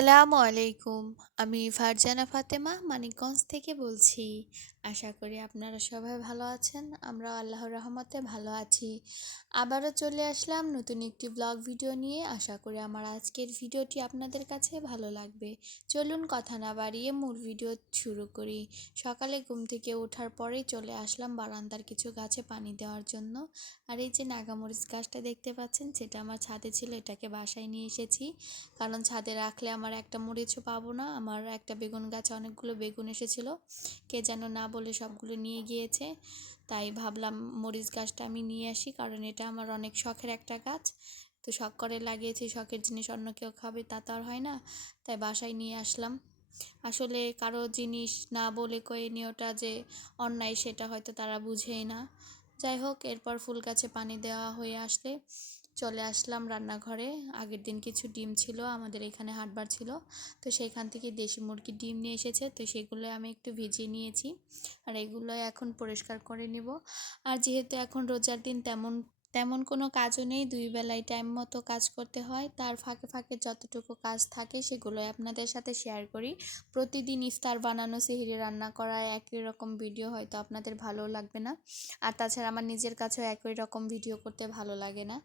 আসসালামু আলাইকুম। আমি ফারজানা ফাতেমা, মানিকগঞ্জ থেকে বলছি। আশা করি আপনারা সবাই ভালো আছেন আমরা আল্লাহর রহমতে ভালো আছি। আবারও চলে আসলাম নতুন একটি ব্লগ ভিডিও নিয়ে। আশা করি আমার আজকের ভিডিওটি আপনাদের কাছে ভালো লাগবে। চলুন কথা না বাড়িয়ে মূল ভিডিও শুরু করি। সকালে ঘুম থেকে ওঠার পরেই চলে আসলাম বারান্দার কিছু গাছে পানি দেওয়ার জন্য। আর এই যে নাগামরিচ গাছটা দেখতে পাচ্ছেন, সেটা আমার ছাদে ছিল, এটাকে বাসায় নিয়ে এসেছি। কারণ ছাদে রাখলে আমার একটা মরিচও পাবো না, আমার একটা বেগুন গাছে অনেকগুলো বেগুন এসেছিল, কে যেন না বলে সবগুলো নিয়ে গিয়েছে। তাই ভাবলাম মরিচ গাছটা আমি নিয়ে আসি, কারণ এটা আমার অনেক শখের একটা গাছ। তো শখ করে লাগিয়েছি, শখের জিনিস অন্য কেউ খাবে তা তো আর হয় না। তাই বাসায় নিয়ে আসলাম। আসলে কারও জিনিস না বলে কয়ে নিয়েওটা যে অন্যায়, সেটা হয়তো তারা বুঝেই না। যাই হোক, এরপর ফুল গাছে পানি দেওয়া হয়ে আসলে চলে আসলাম রান্নাঘরে। আগের দিন কিছু ডিম ছিল, আমাদের এখানে হাটবার ছিল। তো সেইখান থেকে দেশি মুরগির ডিম নিয়ে এসেছে। তো সেগুলো আমি একটু ভিজিয়ে নিয়েছি। আর এগুলো এখন পরিষ্কার করে নিব। আর যেহেতু এখন রোজার দিন তেমন তেমন কোনো কাজও নেই, দুই বেলায় টাইম মতো কাজ করতে হয়। তার ফাঁকে ফাঁকে যতটুকু কাজ থাকে সেগুলোই আপনাদের সাথে শেয়ার করি। প্রতিদিন ইফতার বানানো, সিহিরি রান্না করা, একই রকম ভিডিও হয়তো আপনাদের ভালো লাগবে না। আর তাছাড়া আমার নিজের কাছেও একই রকম ভিডিও করতে ভালো লাগে না।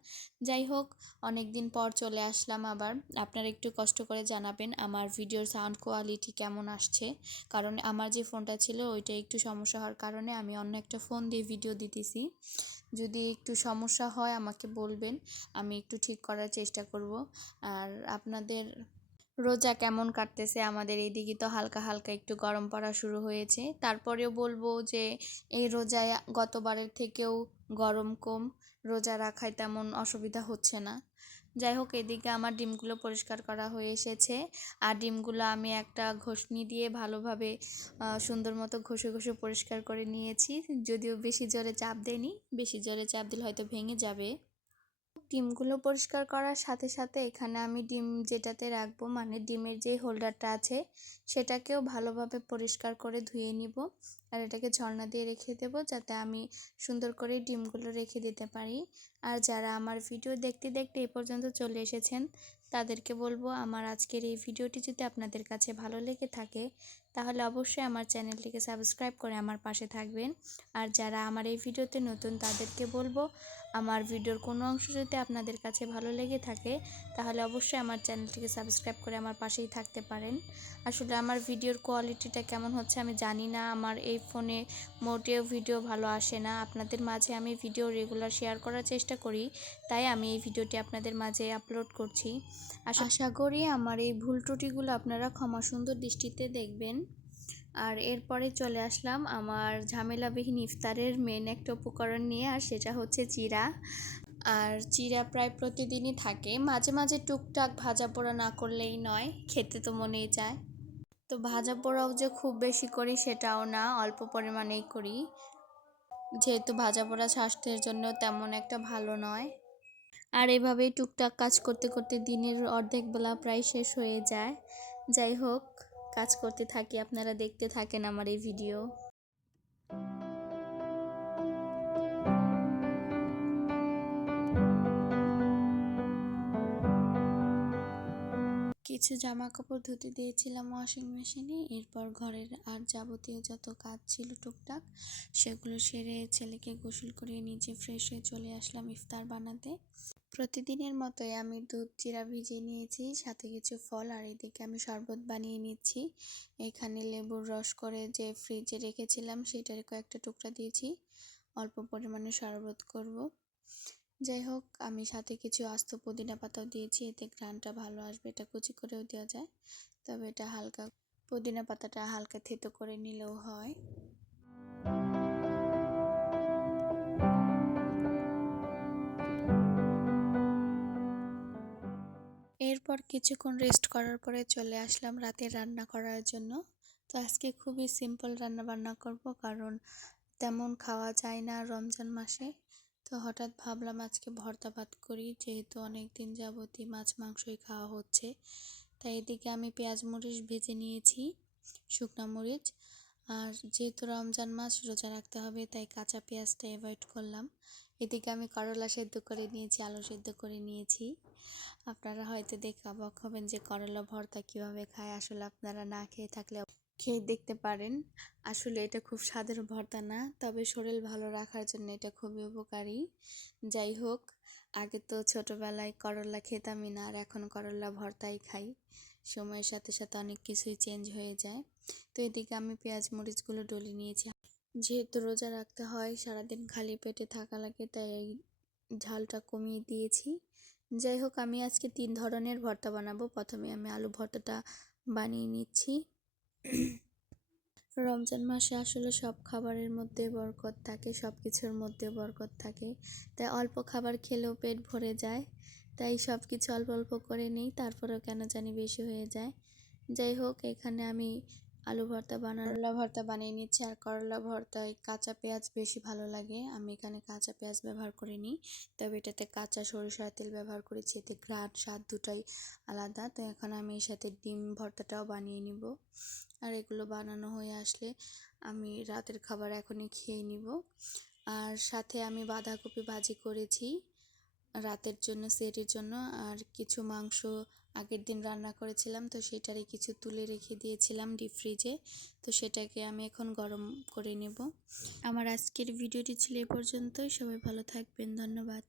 যাই হোক অনেক দিন পর চলে আসলাম আবার। আপনারা একটু কষ্ট করে জানাবেন আমার ভিডিওর সাউন্ড কোয়ালিটি কেমন আসছে। কারণ আমার যে ফোনটা ছিল, ওইটা একটু সমস্যা হওয়ার কারণে আমি অন্য একটা ফোন দিয়ে ভিডিও দিতেছি। যদি একটু সমস্যা হয় আমাকে বলবেন, আমি একটু ঠিক করার চেষ্টা করব। আর আপনাদের রোজা কেমন কাটতেছে আমাদের এইদিকে তো হালকা হালকা একটু গরম পড়া শুরু হয়েছে। তারপরেও বলব যে, এই রোজায় গতবারের থেকেও গরম কম, রোজা রাখায় তেমন অসুবিধা হচ্ছে না। যাই হোক, এদিকে আমার ডিমগুলো পরিষ্কার করা হয়ে এসেছে। আর ডিমগুলো আমি একটা ঘষনি দিয়ে ভালোভাবে সুন্দর মতো ঘষে ঘষে পরিষ্কার করে নিয়েছি। যদিও বেশি জোরে চাপ দেয়নি, বেশি জোরে চাপ দিলে হয়তো ভেঙে যাবে। ডিমগুলো পরিষ্কার করার সাথে সাথে এখানে আমি ডিম যেটাতে রাখব মানে ডিমের যে হোল্ডারটা আছে, সেটাকেও ভালোভাবে পরিষ্কার করে ধুয়ে নিব। আর এটাকে ঝর্ণা দিয়ে রেখে দেব যাতে আমি সুন্দর করে ডিমগুলো রেখে দিতে পারি। আর যারা আমার ভিডিও দেখতে দেখতে এ পর্যন্ত চলে এসেছেন, তাদেরকে বলব আমার আজকের এই ভিডিওটি যদি আপনাদের কাছে ভালো লেগে থাকে তাহলে অবশ্যই আমার চ্যানেলটিকে সাবস্ক্রাইব করে আমার পাশে থাকবেন। আর যারা আমার এই ভিডিওতে নতুন, তাদেরকে বলব, আমার ভিডিওর কোনো অংশ যদি আপনাদের কাছে ভালো লেগে থাকে, তাহলে অবশ্যই আমার চ্যানেলটিকে সাবস্ক্রাইব করে আমার পাশেই থাকতে পারেন। আসলে আমার ভিডিওর কোয়ালিটিটা কেমন হচ্ছে আমি জানি না, আমার এই ফোনে মোটেও ভিডিও ভালো আসে না। আপনাদের মাঝে আমি ভিডিও রেগুলার শেয়ার করার চেষ্টা করি, তাই আমি এই ভিডিওটি আপনাদের মাঝে আপলোড করছি। আশা করি আমার এই ভুল ত্রুটিগুলো আপনারা ক্ষমা সুন্দর দৃষ্টিতে দেখবেন। আর এরপরে চলে আসলাম আমার ঝামেলাবিহীন ইফতারের মেন একটা উপকরণ নিয়ে, আর সেটা হচ্ছে চিরা আর চিরা প্রায় প্রতিদিনই থাকে। মাঝে মাঝে টুকটাক ভাজা পোড়া না করলেই নয়, খেতে তো মনেই চায় তো ভাজা পোড়াও যে খুব বেশি করি সেটাও না, অল্প পরিমাণেই করি। যেহেতু ভাজা পোড়া স্বাস্থ্যের জন্য তেমন একটা ভালো নয়। আর এভাবেই টুকটাক কাজ করতে করতে দিনের অর্ধেক বেলা প্রায় শেষ হয়ে যায়। যাই হোক কাজ করতে থাকি, আপনারা দেখতে থাকেন আমার এই ভিডিও। কিছু জামা কাপড় ধুতে দিয়েছিলাম ওয়াশিং মেশিনে এরপর ঘরের আর যাবতীয় যত কাজ ছিল টুকটাক, সেগুলো সেরে ছেলেকে গোসল করে নিজে ফ্রেশ হয়ে চলে আসলাম ইফতার বানাতে। প্রতিদিনের মতোই আমি দুধ চিরা ভিজিয়ে নিয়েছি, সাথে কিছু ফল, আর এদিকে আমি শরবত বানিয়ে নিচ্ছি। এখানে লেবুর রস করে যে ফ্রিজে রেখেছিলাম, সেটার কয়েকটা টুকরা দিয়েছি। অল্প পরিমাণে শরবত করব। যাই হোক, আমি সাথে কিছু আস্ত পুদিনা পাতাও দিয়েছি, এতে ঘ্রানটা ভালো আসবে, এটা কুচি করেও দেওয়া যায়। তবে এটা হালকা, পুদিনা পাতাটা হালকা থেতো করে নিলেও হয়। এরপর কিছুক্ষণ রেস্ট করার পরে চলে আসলাম রাতে রান্না করার জন্য। তো আজকে খুবই সিম্পল রান্না বান্না করব কারণ তেমন খাওয়া যায় না রমজান মাসে। তো হঠাৎ ভাবলাম আজকে ভর্তা ভাত করি, যেহেতু অনেক দিন যাবতই মাছ মাংসই খাওয়া হচ্ছে। তাই এদিকে আমি পেঁয়াজ মরিচ ভেজে নিয়েছি, শুকনা মরিচ। আর যেহেতু রমজান মাস, রোজা রাখতে হবে, তাই কাঁচা পেঁয়াজটা অ্যাভয়েড করলাম। এদিকে আমি করলা সেদ্ধ করে নিয়েছি, আলু সেদ্ধ করে নিয়েছি। আপনারা হয়তো দেখে অবাক হবেন যে করলা ভর্তা কীভাবে খায়। আসলে আপনারা না খেয়ে থাকলে খেয়ে দেখতে পারেন। আসলে এটা খুব স্বাদের ভর্তা না, তবে শরীর ভালো রাখার জন্য এটা খুবই উপকারী। যাই হোক, আগে তো ছোটবেলায় করলা খেতামই না, আর এখন করলা ভর্তাই খাই। সময়ের সাথে সাথে অনেক কিছুই চেঞ্জ হয়ে যায়। তো এদিকে আমি পেঁয়াজ মরিচগুলো ডলে নিয়েছি। যেহেতু রোজা রাখতে হয়, সারাদিন খালি পেটে থাকা লাগে, তাই এই ঝালটা কমিয়ে দিয়েছি। যাই হোক, আমি আজকে তিন ধরনের ভর্তা বানাবো। প্রথমে আমি আলু ভর্তাটা বানিয়ে নিচ্ছি। রমজান মাসে আসলে সব খাবারের মধ্যে বরকত থাকে সব কিছুর মধ্যে বরকত থাকে। তাই অল্প খাবার খেলেও পেট ভরে যায়। তাই সব কিছু অল্প অল্প করে নিই, তারপরেও কেন জানি বেশি হয়ে যায়। যাই হোক, এখানে আমি আলু ভর্তা বানানো করলা ভর্তা বানিয়ে নিচ্ছি আর করলা ভর্তায় কাঁচা পেঁয়াজ বেশি ভালো লাগে। আমি এখানে কাঁচা পেঁয়াজ ব্যবহার করিনি, তবে এটাতে কাঁচা সরিষার তেল ব্যবহার করেছি, এতে ঘ্রাণ স্বাদ দুটাই আলাদা। তো এখন আমি এর সাথে ডিম ভর্তাটাও বানিয়ে নিব। আর এগুলো বানানো হয়ে আসলে আমি রাতের খাবার এখনই খেয়ে নিব। আর সাথে আমি বাঁধাকপি ভাজি করেছি রাতের জন্য, সেটের জন্য। আর কিছু মাংস আগের দিন রান্না করেছিলাম, তো সেটারই কিছু তুলে রেখে দিয়েছিলাম ডিপ ফ্রিজে তো সেটাকে আমি এখন গরম করে নেব। আমার আজকের ভিডিওটি ছিল এ পর্যন্তই। সবাই ভালো থাকবেন। ধন্যবাদ।